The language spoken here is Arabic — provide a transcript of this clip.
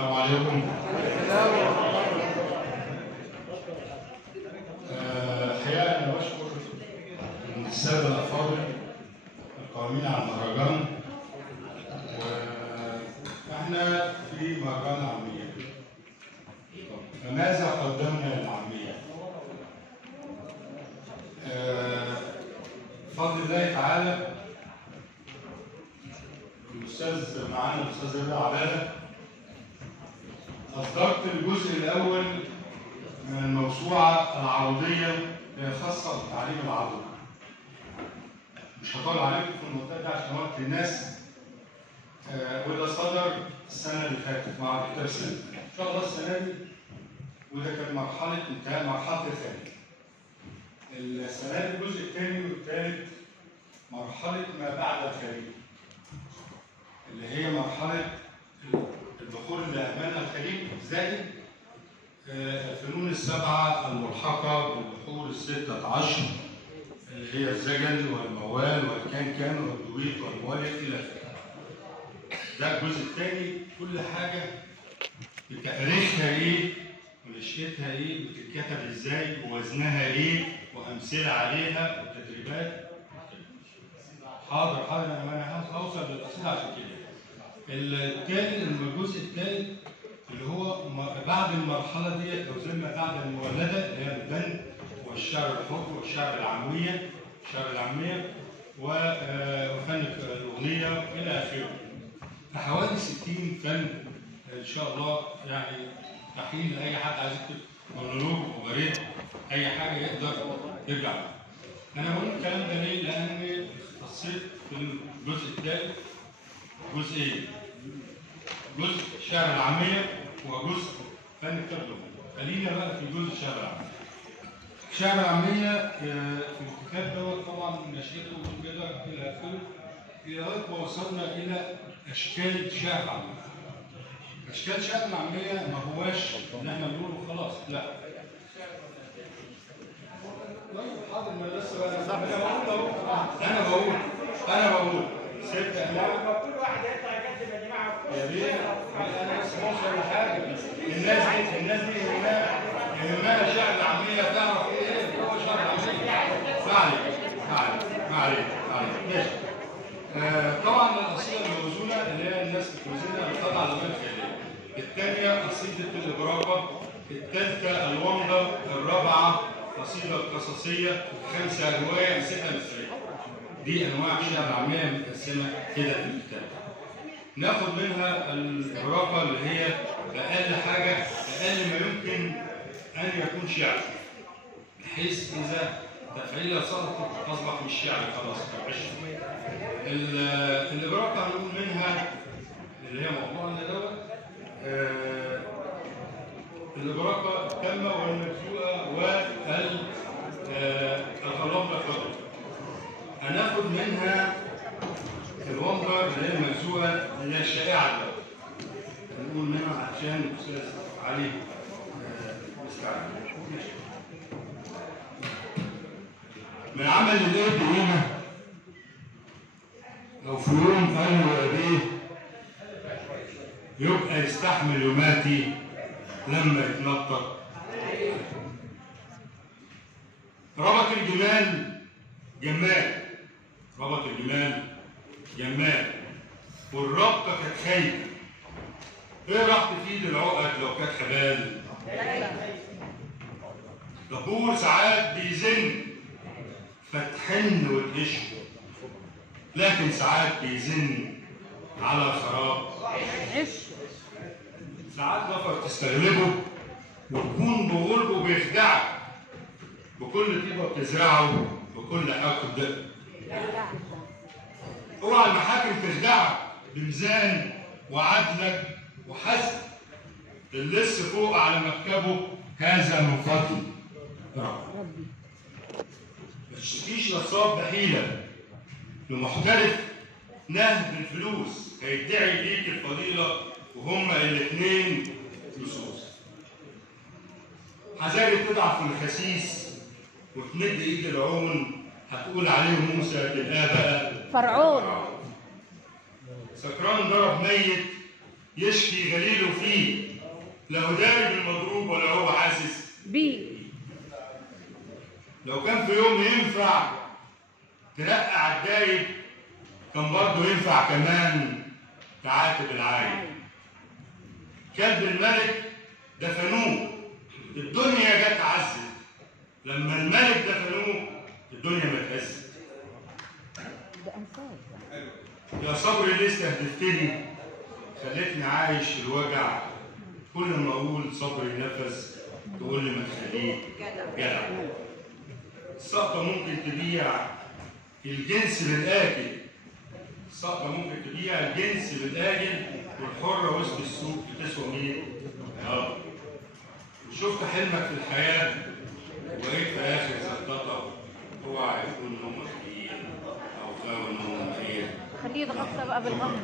السلام عليكم. الحقيقة أنا بشكر السادة الأفاضل القائمين على المهرجان، وإحنا في مهرجان عامية. فماذا قدمنا للعامية؟ بفضل الله تعالى الأستاذ معانا الأستاذ رضا عبادة أصدرت الجزء الأول من الموسوعة العرضية الخاصة بالتعليم العربي. مش هطول عليكم في المنطقة دي عشان وقت الناس، وده صدر السنة اللي فاتت مع دكتور سامي. إن شاء الله السنة دي، وده كان مرحلة انتهاء مرحلة الثانية. السنة دي الجزء الثاني والثالث مرحلة ما بعد الخريج، اللي هي مرحلة البحور اللي أهملها الخليج زائد الفنون السبعة الملحقة بالبحور ال16 اللي هي الزجل والموال والكنكن والدويق والموالح إلى آخره. ده الجزء الثاني، كل حاجة بتاريخها إيه ونشأتها إيه وتتكتب إزاي ووزنها إيه وأمثلة عليها وتدريبات. حاضر أنا هوصل للتفصيل عشان كده. الثاني الجزء الثالث اللي هو بعد المرحله دي او زي ما بعد المولده اللي هي الفن والشعر الحر والشعر العاميه، الشعر العاميه وفن الاغنيه الى اخره. فحوالي 60 فن ان شاء الله، يعني تحيين لاي حد عايز يكتب مونولوج وغريب اي حاجه يقدر يرجع لها. انا بقول الكلام ده ليه؟ لان اختصيت في الجزء الثالث جزئين، جزء الشعر العامية وجزء فن الترجمة. خلينا بقى في جزء الشعر العامية. الشعر العامية في الكتاب دوت طبعا نشأته وكده إلى آخره، لغاية ما وصلنا إلى أشكال شعر العامية. أشكال شعر العامية ما هواش إن إحنا نقوله خلاص، لا. طيب حاضر، ما لسه بقى أنا بقول ست أنواع. كل واحد يطلع يقدم يا جماعه. يا بيه انا بس بوصل لحاجه. الناس دي يهمها شعر العاميه، تعرف ايه هو شعر العاميه. ما عليك ماشي. طبعا القصيده الموزونه اللي هي الناس بتوزنها بتطلع على الأغنية الخياليه. الثانيه قصيده الابراقه، الثالثه الومضه، الرابعه قصيده القصصيه، الخامسه روايه، السته مصريه. دي انواع الشعر العاميه متقسمه كده في الكتاب. ناخد منها الابراقه اللي هي اقل حاجه، اقل ما يمكن ان يكون شعر، بحيث اذا تفعيلها سقطت اصبح مش شعر خلاص. الابراقه هنقول منها اللي هي موضوعنا دوت، الابراقه التامه والمجزوءه والخلافه الخضراء. هناخد منها الومضة اللي هي المجزوءة اللي هي الشائعة دلوقتي. هنقول منها عشان الأستاذ علي مستعد. من عمل الإيه بقيمة لو في يوم قال له يا بيه يبقى يستحمل يوماتي لما يتنطط. ربط الجمال جمال، ربط الجمال جمال، والربطة كانت خايبة. ايه راح تفيد العقد لو كانت حبال؟ دبور ساعات بيزن فتحن وتهش، لكن ساعات بيزن على الخراب. ساعات نفر تستغلبه وتكون بغلبه بيخدعك، بكل طيبة بتزرعه بكل حقد. اوعى المحاكم تخدعك بميزان وعدلك وحسب، اللص فوق على مكتبه هذا من فضل ربي. ما تشتكيش نصاب بحيله لمحترف نهب الفلوس هيدعي ليك الفضيله وهما الاثنين لصوص. حذاري تضعف في الخسيس وتمد ايد العون، هتقول عليه موسى تبقى بقى فرعون. سكران ضرب ميت يشفي غليله فيه، لا هو داري بالمضروب ولا هو حاسس بيه. لو كان في يوم ينفع ترقع على الدايب كان برضه ينفع كمان تعاتب العايب. كلب الملك دفنوه، الدنيا جت عزت، لما الملك دفنوه الدنيا ما اتهزت. يا صبري ليه استهدفتني، خلتني عايش في الوجع، كل ما اقول صبري نفس تقول لي ما تخليه جدع. السقطة ممكن تبيع الجنس للآكل، السقطة ممكن تبيع الجنس للآكل، والحرة وسط السوق بتسوى مين؟ شفت حلمك في الحياة وبقيت في آخر زقطة، اوعى يكون هم خير أو خاوي إن هم خير. خليه يتغطى بقى بالغمر.